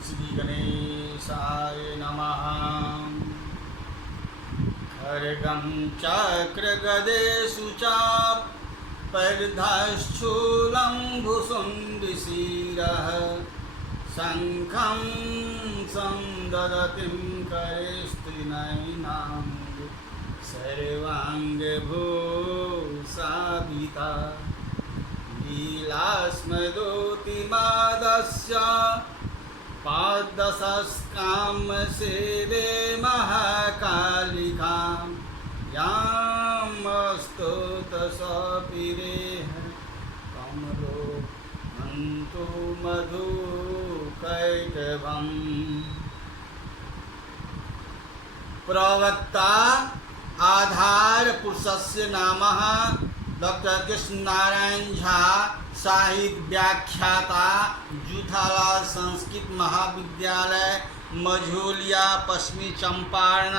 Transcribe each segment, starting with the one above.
श्री गणेशाय नमः। खड्गं चक्रगदेषु चापरिधश्चूलं भुसुण्डिशिरः शङ्खं संदधतिं करेस्त्रिनयनां सर्वाङ्गे भूषाभिता लीलास्मदोतिमादस्य पादशस्कामसेदे महाकालिकां यामस्तोतसपिरेह कमलो मन्तु मधुकैटभम्। प्रवक्ता आधार पुरुषस्य नामः डॉक्टर कृष्ण नारायण झा, साहित्य व्याख्याता, जूथाला संस्कृत महाविद्यालय, मझोलिया, पश्चिमी चंपारण।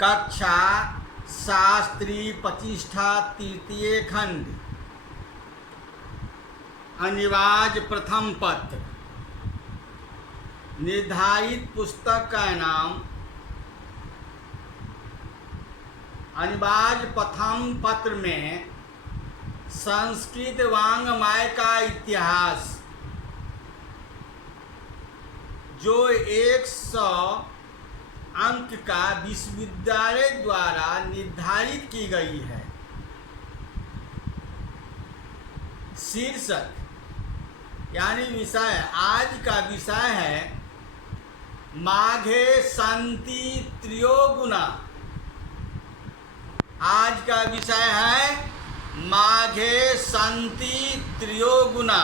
कक्षा शास्त्री प्रतिष्ठा तृतीय खंड। अनिवार्य प्रथम पत्र। निर्धारित पुस्तक का नाम अनिवार्य प्रथम पत्र में संस्कृत वाङ्मय का इतिहास, जो 100 अंक का विश्वविद्यालय द्वारा निर्धारित की गई है। शीर्षक यानी विषय, आज का विषय है माघे सन्ति त्रयोगुणा। आज का विषय है माघे सन्ति त्रयोगुणा।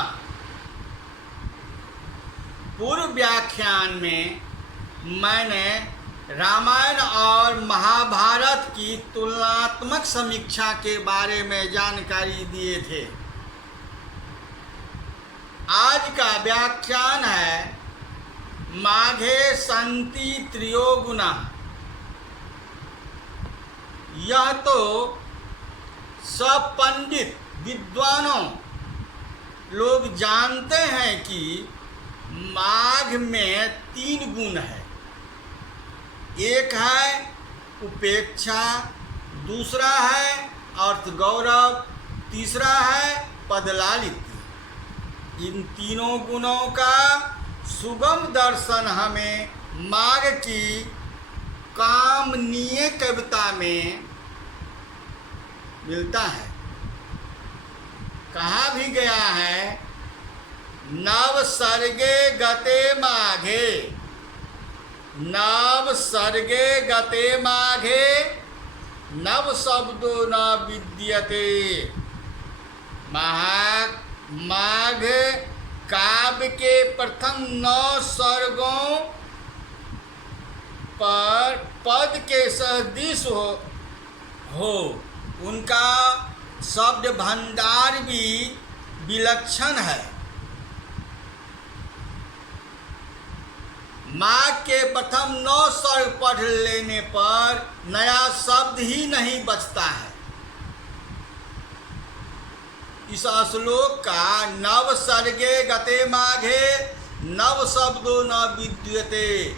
पूर्व व्याख्यान में मैंने रामायण और महाभारत की तुलनात्मक समीक्षा के बारे में जानकारी दिए थे। आज का व्याख्यान है माघे सन्ति त्रयोगुणा। यह तो सब पंडित विद्वानों लोग जानते हैं कि माघ में 3 गुण है। एक है उपेक्षा, दूसरा है अर्थ गौरव, तीसरा है पदलालित्य। इन तीनों गुणों का सुगम दर्शन हमें माघ की कामनीय कविता में मिलता है। कहा भी गया है नव सर्गे गते माघे, नव सर्गे गते माघे, नव शब्दो न विद्यते। माघ काव्य के प्रथम 9 सर्गों पर पद के सदृश हो उनका शब्द भंडार भी विलक्षण है। माघ के प्रथम 9 सर्ग पढ़ लेने पर नया शब्द ही नहीं बचता है। इस श्लोक का नव सर्गे गते माघे, नव शब्दो न विद्यते।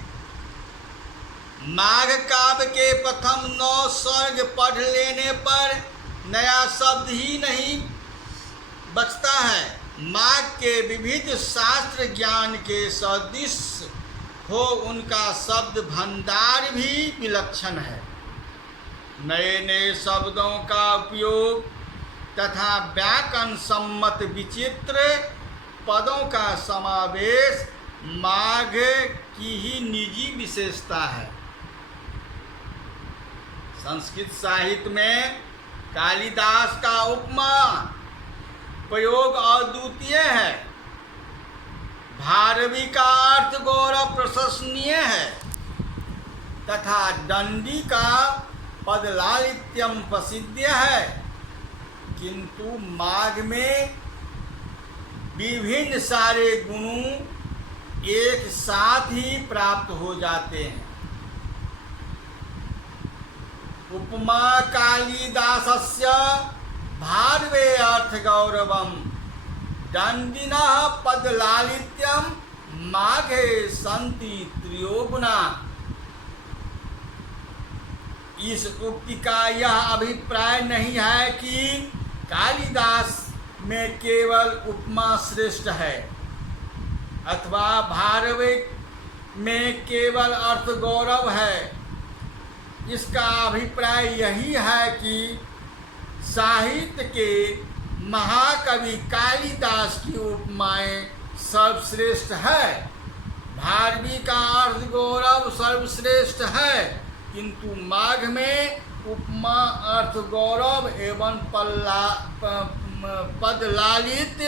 माघ काव्य के प्रथम 9 सर्ग पढ़ लेने पर नया शब्द ही नहीं बचता है। माघ के विविध शास्त्र ज्ञान के सदृश हो उनका शब्द भंडार भी विलक्षण है। नए नए शब्दों का उपयोग तथा व्याकरण सम्मत विचित्र पदों का समावेश माघ की ही निजी विशेषता है। संस्कृत साहित्य में कालिदास का उपमा प्रयोग अद्वितीय है। भारवी का अर्थ गौरव प्रशंसनीय है तथा दंडी का पदलालित्यम प्रसिद्ध है। किंतु माघ में विभिन्न सारे गुण एक साथ ही प्राप्त हो जाते हैं। उपमा कालिदासस्य भारवे अर्थ गौरवम दंडिनः पदलालित्यम माघे संति त्रियोगुना। इस उक्ति का यह अभिप्राय नहीं है कि कालिदास में केवल उपमा श्रेष्ठ है अथवा भारविक में केवल अर्थ गौरव है। इसका अभिप्राय यही है कि साहित्य के महाकवि कालिदास की उपमाएं सर्वश्रेष्ठ है। भारवी का अर्थ गौरव सर्वश्रेष्ठ है, किंतु माघ में उपमा अर्थ गौरव एवं पदलालित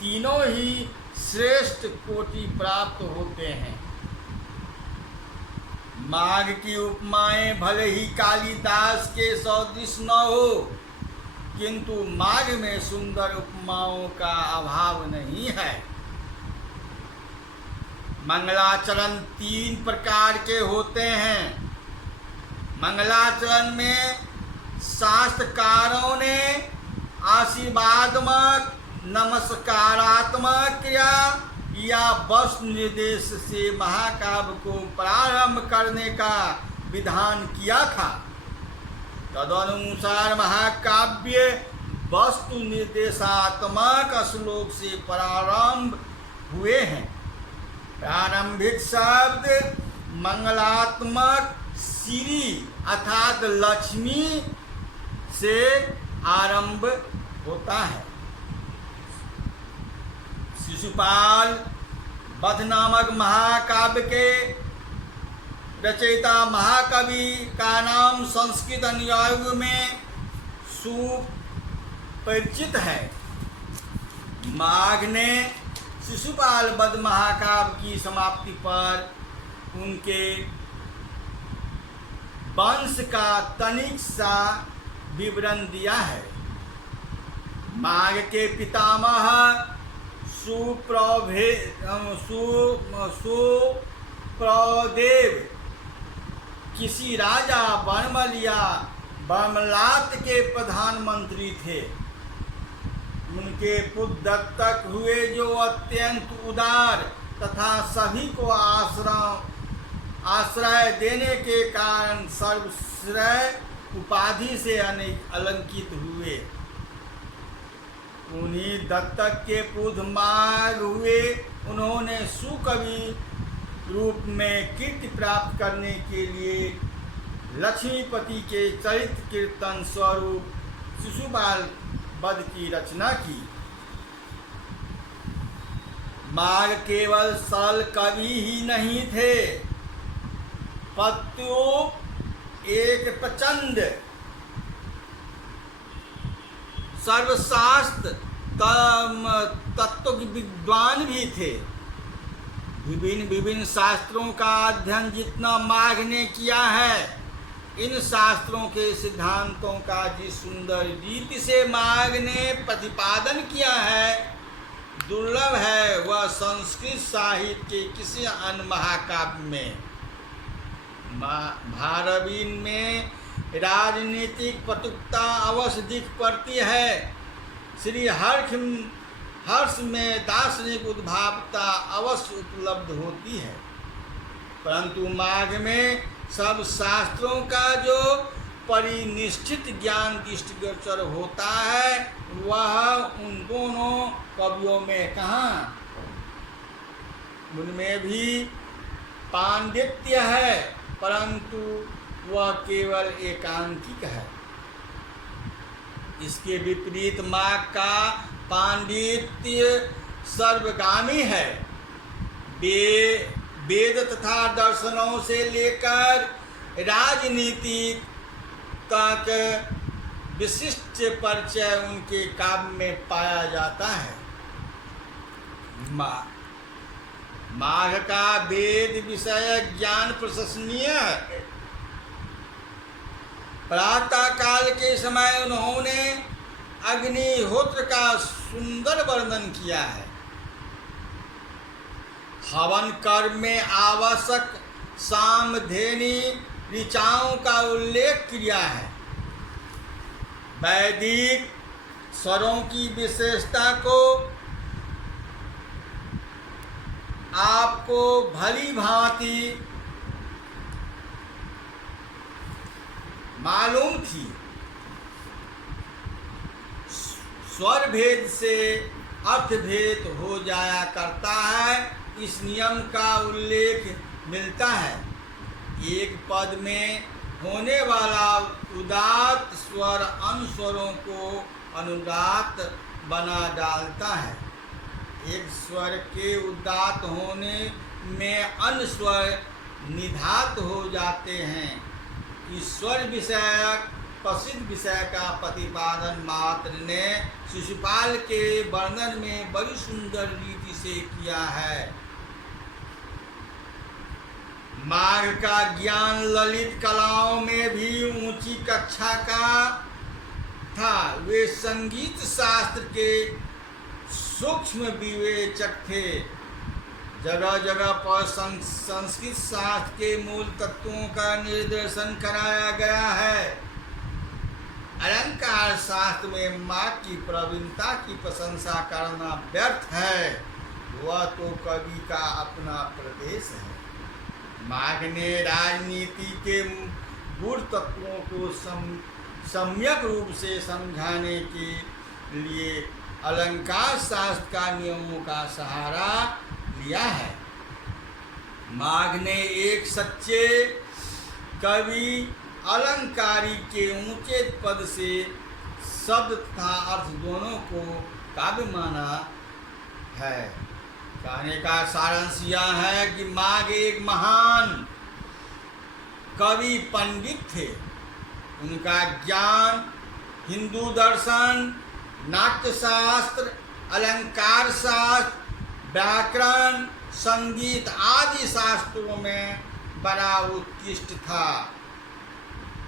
तीनों ही श्रेष्ठ कोटि प्राप्त होते हैं। माघ की उपमाएं भले ही कालिदास के सदृश न हो, किंतु माघ में सुंदर उपमाओं का अभाव नहीं है। मंगलाचरण 3 प्रकार के होते हैं। मंगलाचरण में शास्त्रकारों ने आशीर्वादात्मक, नमस्कारात्मक क्रिया या वस्तु निर्देश से महाकाव्य को प्रारंभ करने का विधान किया था। तदनुसार महाकाव्य वस्तु निर्देशात्मक श्लोक से प्रारंभ हुए हैं। प्रारंभिक शब्द मंगलात्मक श्री अर्थात लक्ष्मी से आरंभ होता है। शिशुपाल वध नामक महाकाव्य के रचयिता महाकवि का नाम संस्कृत अनुयायियों में सुपरिचित है। माघ ने शिशुपाल वध महाकाव्य की समाप्ति पर उनके वंश का तनिक सा विवरण दिया है। माघ के पितामह सुप्रदेव किसी राजा बर्मल या बर्मलात के प्रधानमंत्री थे। उनके पुत्र दत्तक हुए जो अत्यंत उदार तथा सभी को आश्रय देने के कारण सर्वश्रेय उपाधि से अनेक अलंकित हुए। उन्हीं दत्तक के पुत्र माघ हुए। उन्होंने सुकवि रूप में कीर्ति प्राप्त करने के लिए लक्ष्मीपति के चरित्र कीर्तन स्वरूप शिशुपाल वध की रचना की। माघ केवल सरल कवि ही नहीं थे, अपितु एक प्रचंड सर्वशास्त्र तत्व विद्वान भी थे। विभिन्न शास्त्रों का अध्ययन जितना माघ ने किया है, इन शास्त्रों के सिद्धांतों का जिस सुंदर रीति से माघ ने प्रतिपादन किया है, दुर्लभ है वह संस्कृत साहित्य के किसी अन्य महाकाव्य में। भारवीन में राजनीतिक पटुता अवश्य दिख पड़ती है। श्री हर्ष में दार्शनिक उद्भावता अवश्य उपलब्ध होती है, परंतु माघ में सब शास्त्रों का जो परिनिष्ठित ज्ञान दृष्टिगोचर होता है, वह उन दोनों कवियों में कहाँ। उनमें भी पांडित्य है, परंतु वह केवल एकांकिक है। इसके विपरीत माघ का पांडित्य सर्वगामी है। वेद तथा दर्शनों से लेकर राजनीति तक विशिष्ट परिचय उनके काव्य में पाया जाता है। माघ का वेद विषय ज्ञान प्रशंसनीय है। प्रातः काल के समय उन्होंने अग्निहोत्र का सुंदर वर्णन किया है। हवन कर्म में आवश्यक सामधेनी ऋचाओं का उल्लेख किया है। वैदिक स्वरों की विशेषता को आपको भली भांति मालूम थी। स्वर भेद से अर्थभेद हो जाया करता है, इस नियम का उल्लेख मिलता है। एक पद में होने वाला उदात्त स्वर अनुस्वरों को अनुदात्त बना डालता है। एक स्वर के उदात्त होने में अन्य स्वर निधात हो जाते हैं। ईश्वर विषयक प्रसिद्ध विषय का प्रतिपादन मात्र ने शिशुपाल के वर्णन में बड़ी सुंदर रीति से किया है। माघ का ज्ञान ललित कलाओं में भी ऊंची कक्षा का था। वे संगीत शास्त्र के सूक्ष्म विवेचक थे। जगह जगह पर संस्कृत शास्त्र के मूल तत्वों का निर्देशन कराया गया है। अलंकार शास्त्र में माँ की प्रवीणता की प्रशंसा करना व्यर्थ है, वह तो कवि का अपना प्रदेश है। माघ ने राजनीति के गुण तत्वों को सम्यक रूप से समझाने के लिए अलंकार शास्त्र का नियमों का सहारा लिया है। माघ ने एक सच्चे कवि अलंकारी के ऊंचे पद से शब्द तथा अर्थ दोनों को काव्य माना है। कहने का सारांश यह है कि माघ एक महान कवि पंडित थे। उनका ज्ञान हिंदू दर्शन, नाट्यशास्त्र, अलंकार शास्त्र, व्याकरण, संगीत आदि शास्त्रों में बड़ा उत्कृष्ट था।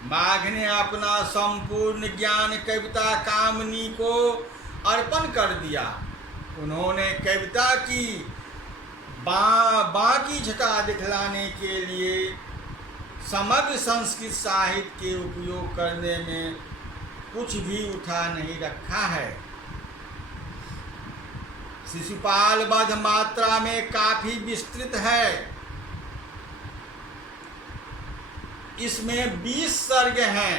माघ ने अपना संपूर्ण ज्ञान कविता कामनी को अर्पण कर दिया। उन्होंने कविता की बाकी छटा दिखलाने के लिए समग्र संस्कृत साहित्य के उपयोग करने में कुछ भी उठा नहीं रखा है। शिशुपाल वध मात्रा में काफी विस्तृत है। इसमें 20 सर्ग हैं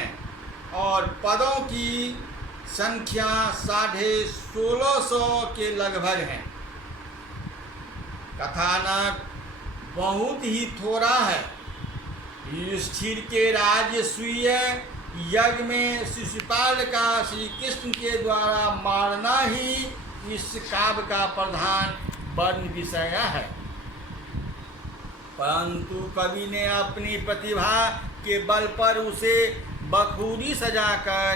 और पदों की संख्या 1650 के लगभग है। कथानक बहुत ही थोड़ा है। युधिष्ठिर के राजसूय यज्ञ में शिशुपाल का श्री कृष्ण के द्वारा मारना ही इस काव्य का प्रधान वर्ण विषय है। परंतु कवि ने अपनी प्रतिभा के बल पर उसे बखूबी सजाकर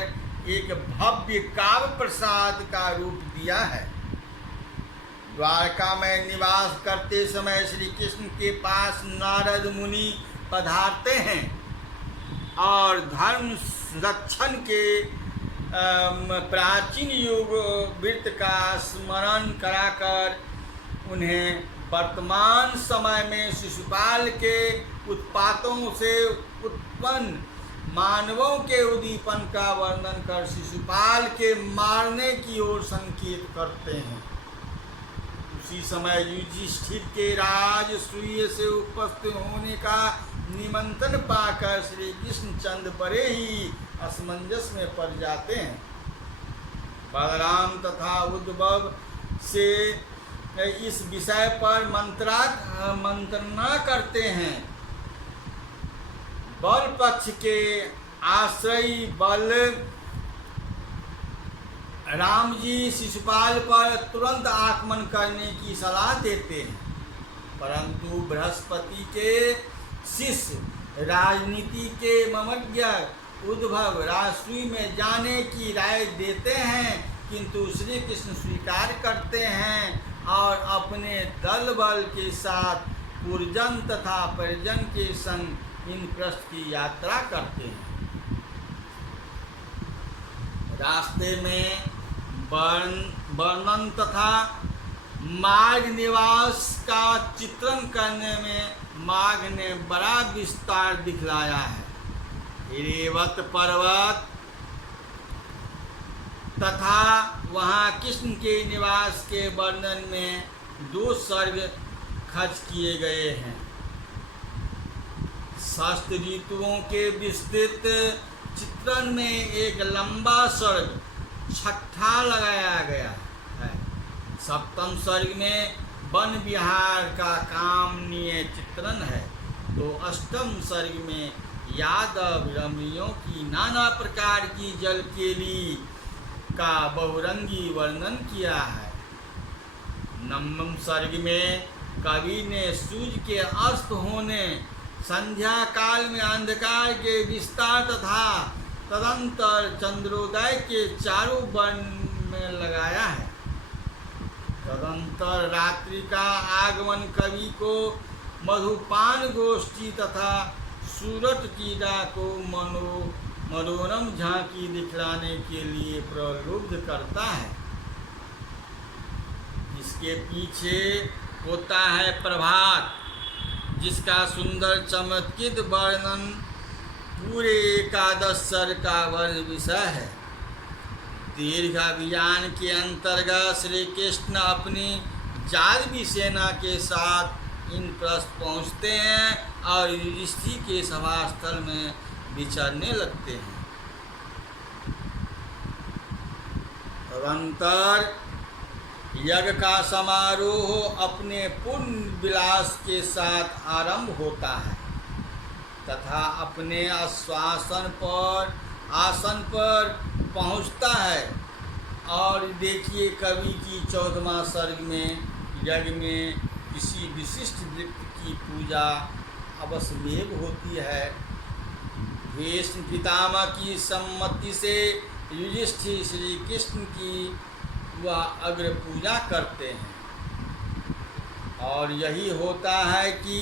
एक भव्य काव्य प्रसाद का रूप दिया है। द्वारका में निवास करते समय श्री कृष्ण के पास नारद मुनि पधारते हैं और धर्म रक्षण के प्राचीन युग वृत्त का स्मरण कराकर उन्हें वर्तमान समय में शिशुपाल के उत्पातों से उत्पन्न मानवों के उद्दीपन का वर्णन कर शिशुपाल के मारने की ओर संकेत करते हैं। उसी समय युधिष्ठिर के राजसूय से उपस्थित होने का निमंत्रण पाकर श्री कृष्णचंद्र बड़े ही असमंजस में पड़ जाते हैं। बलराम तथा उद्धव से इस विषय पर मंत्रणा करते हैं। बल पक्ष के आश्रयी बल राम जी शिशुपाल पर तुरंत आक्रमण करने की सलाह देते हैं, परंतु बृहस्पति के शिष्य राजनीति के ममज्ञ उद्धव राजसूय में जाने की राय देते हैं, किंतु श्री कृष्ण स्वीकार करते हैं और अपने दल बल के साथ पुरजन तथा परिजन के संग इंद्रप्रस्थ की यात्रा करते हैं। रास्ते में वर्णन तथा मार्ग निवास का चित्रण करने में माघ ने बड़ा विस्तार दिखलाया है। रेवत पर्वत तथा वहाँ कृष्ण के निवास के वर्णन में 2 सर्ग खर्च किए गए हैं। 6 ऋतुओं के विस्तृत चित्रण में एक लंबा सर्ग छठा लगाया गया है। 7वें सर्ग में वन विहार का कामनीय चित्रण है, तो 8वें सर्ग में यादव रमणियों की नाना प्रकार की जलकेली का बहुरंगी वर्णन किया है। 9वें सर्ग में कवि ने सूर्य के अस्त होने, संध्या काल में अंधकार के विस्तार तथा तदंतर चंद्रोदय के चारों वर्ण में लगाया है। तदंतर रात्रि का आगमन कवि को मधुपान गोष्ठी तथा सूरत क्रीड़ा को मनोरम झांकी दिखलाने के लिए प्रलुब्ध करता है। इसके पीछे होता है प्रभात, जिसका सुंदर चमत्कृत वर्णन पूरे 11 सर्ग का वर्ण विषय है। दीर्घ अभियान के अंतर्गत श्री कृष्ण अपनी जादवी सेना के साथ इंद्रप्रस्थ पहुँचते हैं और युधिष्ठिर के सभास्थल में विचरने लगते हैं। तदंतर यज्ञ का समारोह अपने पूर्ण विलास के साथ आरंभ होता है तथा अपने आसन पर पहुंचता है। और देखिए, कवि की 14वां सर्ग में यज्ञ में किसी विशिष्ट व्यक्ति की पूजा अवश्यमेव होती है। भीष्म पितामह की सम्मति से युधिष्ठिर श्री कृष्ण की वह अग्र पूजा करते हैं, और यही होता है कि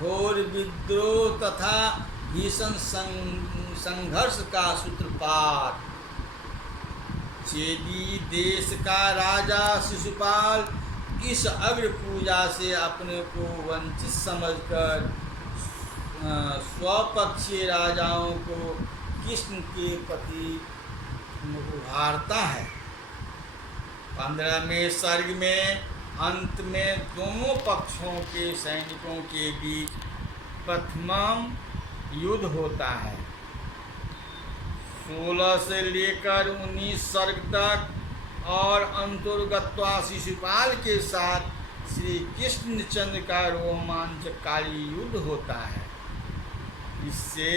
घोर विद्रोह तथा भीषण संघर्ष का सूत्रपात चेदी देश का राजा शिशुपाल इस अग्र पूजा से अपने को वंचित समझकर स्वपक्षीय राजाओं को कृष्ण के प्रति उभारता है। 15वें सर्ग में अंत में दोनों पक्षों के सैनिकों के बीच प्रथम युद्ध होता है। 16 से लेकर 19 सर्ग तक और अंतर्गत्वा शिशुपाल के साथ श्री कृष्णचंद्र का रोमांचकारी युद्ध होता है। इससे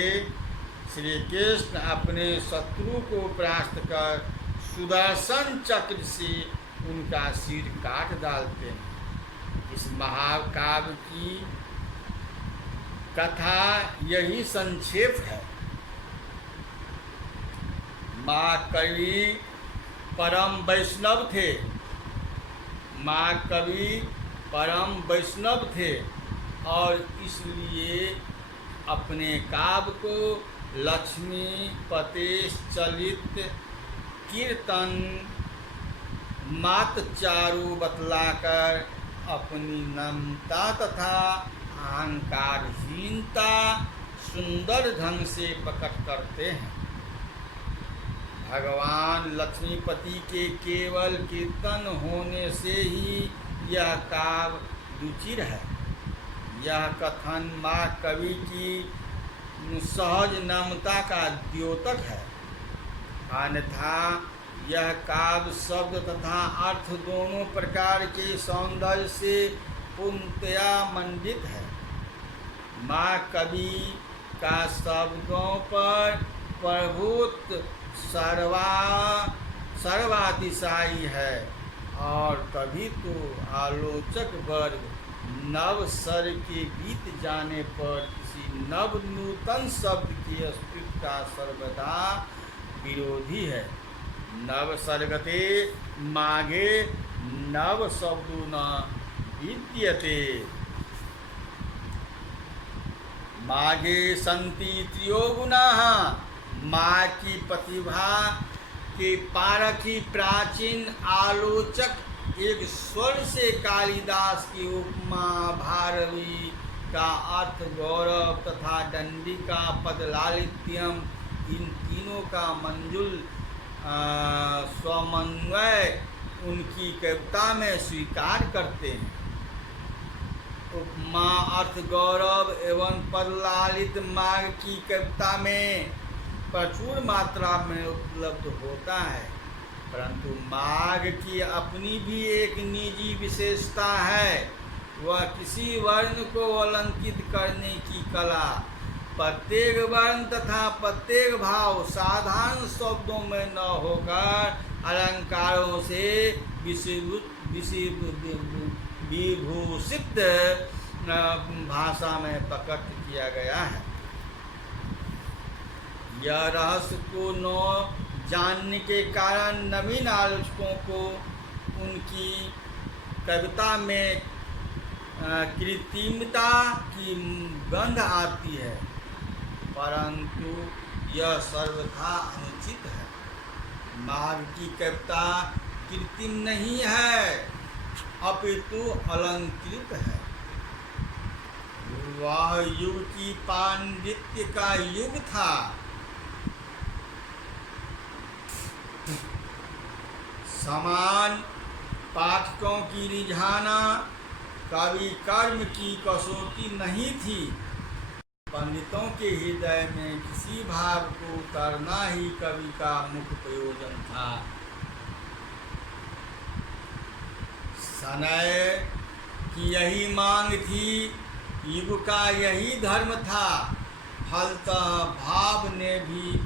श्री कृष्ण अपने शत्रु को परास्त कर सुदर्शन चक्र से उनका सिर काट डालते हैं। इस महाकाव्य की कथा यही संक्षेप है। महाकवि परम वैष्णव थे। महाकवि परम वैष्णव थे और इसलिए अपने काव्य को लक्ष्मी पतेश चलित कीर्तन मात चारु बतलाकर अपनी नम्रता तथा अहंकारहीनता सुंदर ढंग से प्रकट करते हैं। भगवान लक्ष्मीपति के केवल कीर्तन होने से ही यह काव्य रुचिर है। यह कथन माँ कवि की सहज नम्रता का द्योतक है। अन्यथा यह काव्य शब्द तथा अर्थ दोनों प्रकार के सौंदर्य से पूर्णतया मंडित है। माँ कवि का शब्दों पर प्रभुत्व सर्वातिशायी है, और तभी तो आलोचक वर्ग नव स्वर के बीत जाने पर किसी नव नूतन शब्द के अस्तित्व का सर्वदा विरोधी है। नव सर्गते मागे नव शब्दों न विद्यते। मागे संति त्रियो गुणाः। माँ की प्रतिभा के पारखी प्राचीन आलोचक एक स्वर से कालिदास की उपमा भारवी का अर्थ गौरव तथा दंडी का पद लालित्यम, इन तीनों का मंजुल स्वमन्वय उनकी कविता में स्वीकार करते हैं। उपमा अर्थ गौरव एवं प्रलालित माघ की कविता में प्रचुर मात्रा में उपलब्ध होता है, परंतु माघ की अपनी भी एक निजी विशेषता है। वह किसी वर्ण को अलंकित करने की कला, प्रत्येक वर्ण तथा प्रत्येक भाव साधारण शब्दों में न होकर अलंकारों से विभूषित भाषा में प्रकट किया गया है। यह रहस्य को न जानने के कारण नवीन आलोचकों को उनकी कविता में कृत्रिमता की गंध आती है, परंतु यह सर्वथा अनुचित है। माघ की कविता कृत्रिम नहीं है, अपितु अलंकृत है। वह युग की पांडित्य का युग था। समान पाठकों की रिझाना कवि कर्म की कसौटी नहीं थी। पंडितों के हृदय में किसी भाव को उतरना ही कवि का मुख्य प्रयोजन था। समय की यही मांग थी, युग का यही धर्म था। फलतः भाव ने भी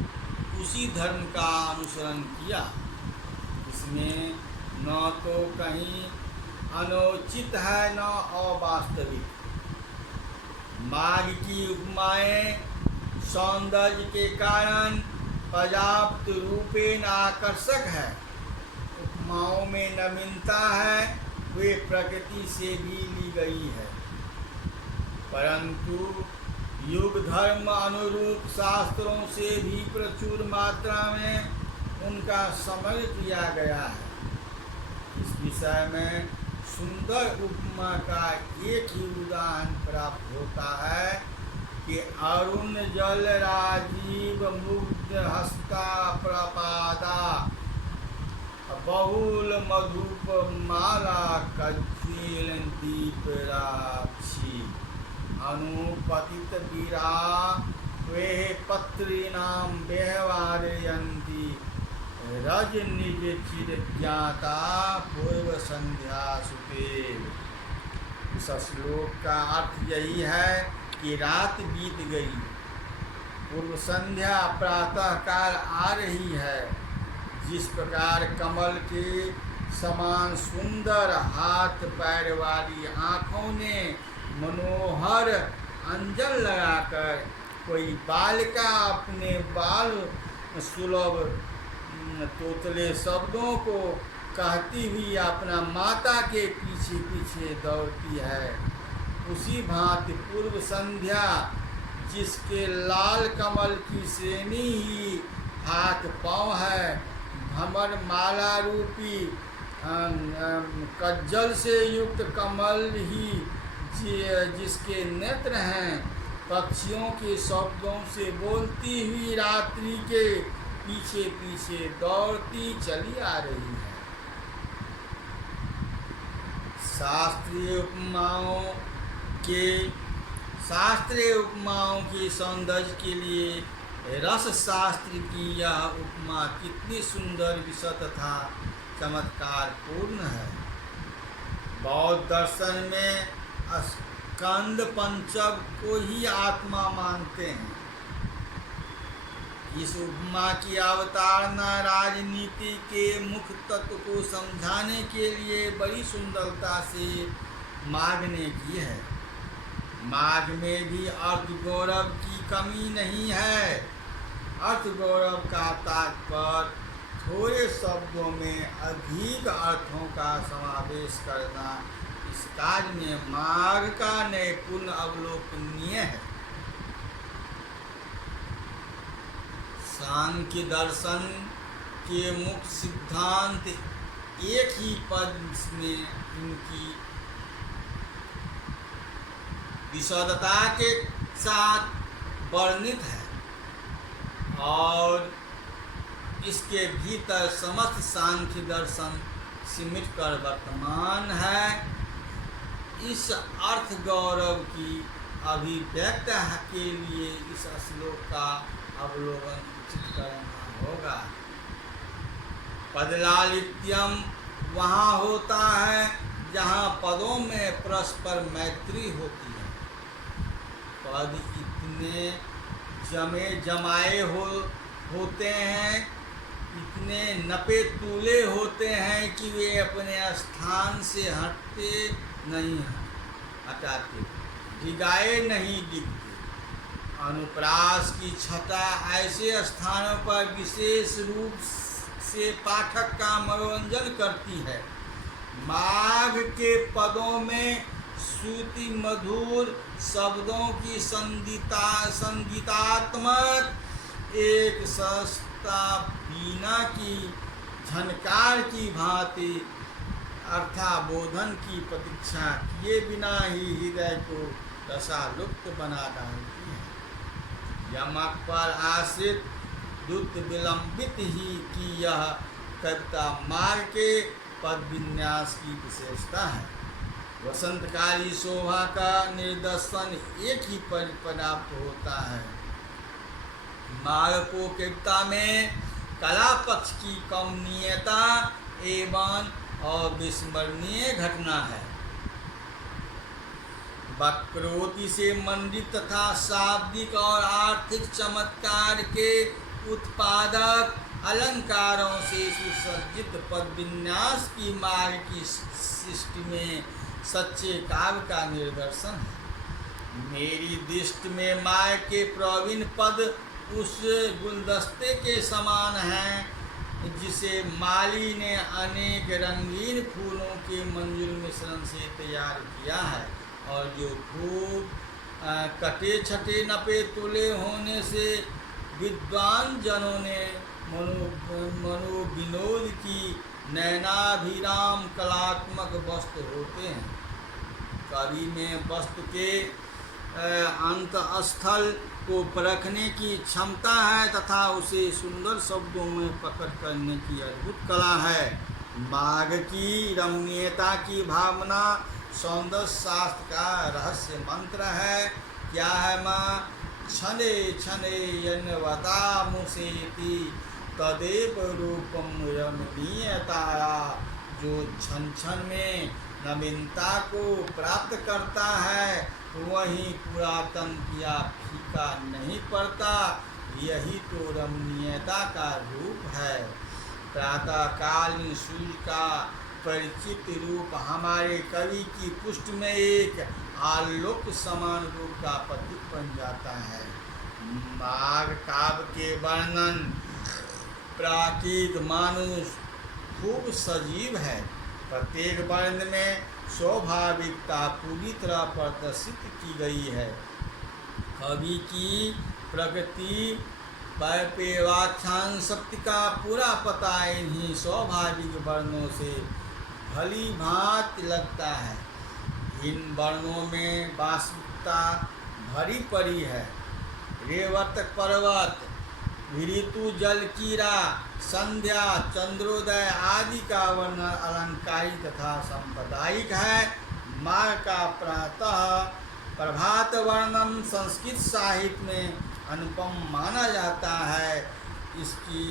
उसी धर्म का अनुसरण किया। इसमें न तो कहीं अनुचित है न अवास्तविक। माघ की उपमाएं सौंदर्य के कारण पर्याप्त रूपेण आकर्षक है। उपमाओं में नवीनता है, वे प्रकृति से भी ली गई है, परंतु युग धर्म अनुरूप शास्त्रों से भी प्रचुर मात्रा में उनका समर्थ किया गया है। इस विषय में सुंदर उपमा का एक ही उदाहरण प्राप्त होता है कि अरुण जल राजीव मुग्ध हस्ता प्रपादा बहुल मधुप माला कज्जील दीप राक्षी अनुपतित वीरा वे पत्रीनाम व्यवहारयन्ति रज निज चिर ज्ञाता पूर्व संध्या सुपेल। इस श्लोक का अर्थ यही है कि रात बीत गई, पूर्व संध्या प्रातः काल आ रही है। जिस प्रकार कमल के समान सुंदर हाथ पैर वाली आँखों ने मनोहर अंजन लगाकर कोई बालिका अपने बाल सुलभ तोतले शब्दों को कहती हुई अपना माता के पीछे पीछे दौड़ती है, उसी भांति पूर्व संध्या जिसके लाल कमल की श्रेणी ही हाथ पाँव है, भंवर माला रूपी कज्जल से युक्त कमल ही जिसके नेत्र हैं, पक्षियों के शब्दों से बोलती हुई रात्रि के पीछे पीछे दौड़ती चली आ रही है। शास्त्रीय उपमाओं के सौंदर्य के लिए रस शास्त्र की यह उपमा कितनी सुंदर विशद तथा चमत्कार पूर्ण है। बौद्ध दर्शन में स्कंद पंचक को ही आत्मा मानते हैं। इस उपमा की अवतारणा राजनीति के मुख्य तत्व को समझाने के लिए बड़ी सुंदरता से माघ ने की है। माघ में भी अर्थ गौरव की कमी नहीं है। अर्थ गौरव का तात्पर्य थोड़े शब्दों में अधिक अर्थों का समावेश करना इस कार्य में माघ का नैपुण्य अवलोकनीय है। सांख्य दर्शन के मुख्य सिद्धांत एक ही पद में इनकी विशदता के साथ वर्णित है और इसके भीतर समस्त सांख्य दर्शन सिमट कर वर्तमान है। इस अर्थ गौरव की अभिव्यक्ति के लिए इस श्लोक का अवलोकन उचित करना होगा। पदलालित्यम वहाँ होता है जहाँ पदों में परस्पर मैत्री होती है। पद इतने जमाए होते हैं, इतने नपे तूले होते हैं कि वे अपने स्थान से हटाते, डिगाए नहीं दिखते। अनुप्रास की छटा ऐसे स्थानों पर विशेष रूप से पाठक का मनोरंजन करती है। माघ के पदों में श्रुति मधुर शब्दों की संगीतात्मक एक सस्ता बीना की झनकार की भांति अर्थाबोधन की प्रतीक्षा किए बिना ही हृदय को रसालुप्त बना डालती है। यमक पर आश्रित दुत विलंबित ही की यह कविता मार्ग के पद विन्यास की विशेषता है। वसंतकाली शोभा का निर्दर्शन एक ही पर पर्याप्त होता है। मार्ग को कविता में कला पक्ष की कमनीयता एवं अविस्मरणीय घटना है। वक्रोक्ति से मंडित तथा शाब्दिक और आर्थिक चमत्कार के उत्पादक अलंकारों से सुसज्जित पद विन्यास की मार्ग की सृष्टि में सच्चे काव्य का निदर्शन है। मेरी दृष्टि में मार्ग के प्रवीण पद उस गुलदस्ते के समान हैं जिसे माली ने अनेक रंगीन फूलों के मंजूर मिश्रण से तैयार किया है और जो खूब कटे छटे नपे तुले होने से विद्वान जनों ने मनोविनोद की नयनाभिराम कलात्मक वस्तु होते हैं। कवि में वस्तु के अंत स्थल को परखने की क्षमता है तथा उसे सुंदर शब्दों में प्रकट करने की अद्भुत कला है। माघ की रमणीयता की भावना सौंदर्य शास्त्र का रहस्य मंत्र है। क्या है माँ? क्षणे क्षणे यन्वता मुसेति तदेव रूपम रमणीयताया। जो क्षण क्षण में नवीनता को प्राप्त करता है वही पुरातन या फीका नहीं पड़ता। यही तो रमणीयता का रूप है। प्रातःकालीन सूर्य का परिचित रूप हमारे कवि की पुष्ट में एक आलोक समान रूप का प्रतीक बन जाता है। माघ काव्य के वर्णन प्राकृत मानुष खूब सजीव है। प्रत्येक वर्ण में स्वाभाविकता पूरी तरह प्रदर्शित की गई है। कवि की प्रगति व्याख्यान शक्ति का पूरा पता इन्हीं स्वाभाविक वर्णों से भली भांति लगता है। इन वर्णों में वास्तविकता भरी पड़ी है। रेवत पर्वत, ऋतु, जल कीरा, संध्या, चंद्रोदय आदि का वर्णन अलंकारिक तथा सांप्रदायिक है। माघ का प्रातः प्रभात वर्णन संस्कृत साहित्य में अनुपम माना जाता है। इसकी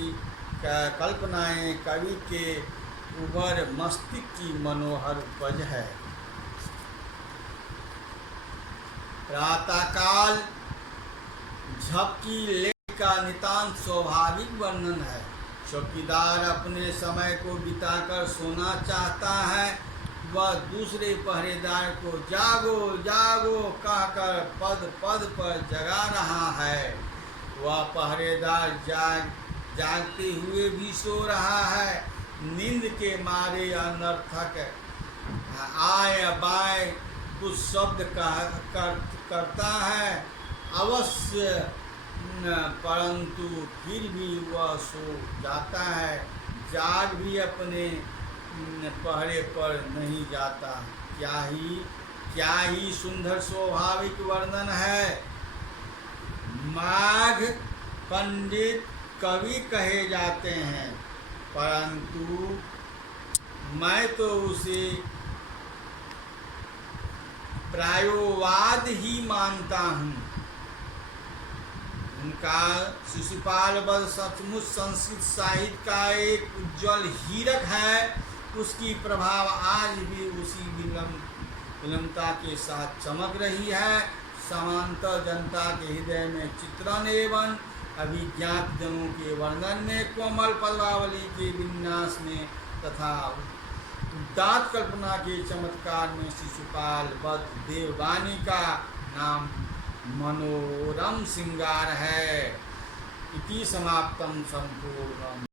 कल्पनाएं कवि के उभर मस्तिष्क की मनोहर उपज है। प्रातःकाल झपकी लेख का नितांत स्वाभाविक वर्णन है। चौकीदार अपने समय को बिताकर सोना चाहता है। वह दूसरे पहरेदार को जागो जागो कहकर पद पद पर जगा रहा है। वह पहरेदार जागते हुए भी सो रहा है। नींद के मारे अनर्थक आय बाय कुछ शब्द करता है अवश्य, परंतु फिर भी वह सो जाता है। जाग भी अपने पहरे पर नहीं जाता। क्या ही सुंदर स्वाभाविक वर्णन है। माघ पंडित कवि कहे जाते हैं, परंतु मैं तो उसे प्रायोवाद ही मानता हूँ। उनका शिशुपाल वध सचमुच संस्कृत साहित्य का एक उज्जवल हीरक है। उसकी प्रभाव आज भी उसी विलंबता के साथ चमक रही है। समांतर जनता के हृदय में चित्रण एवं अभिज्ञात जनों के वर्णन में, कोमल पदावली के विन्यास में तथा उदात्त कल्पना के चमत्कार में शिशुपाल वध देववाणी का नाम मनोरम श्रृंगार है। इति समाप्तम संपूर्णम।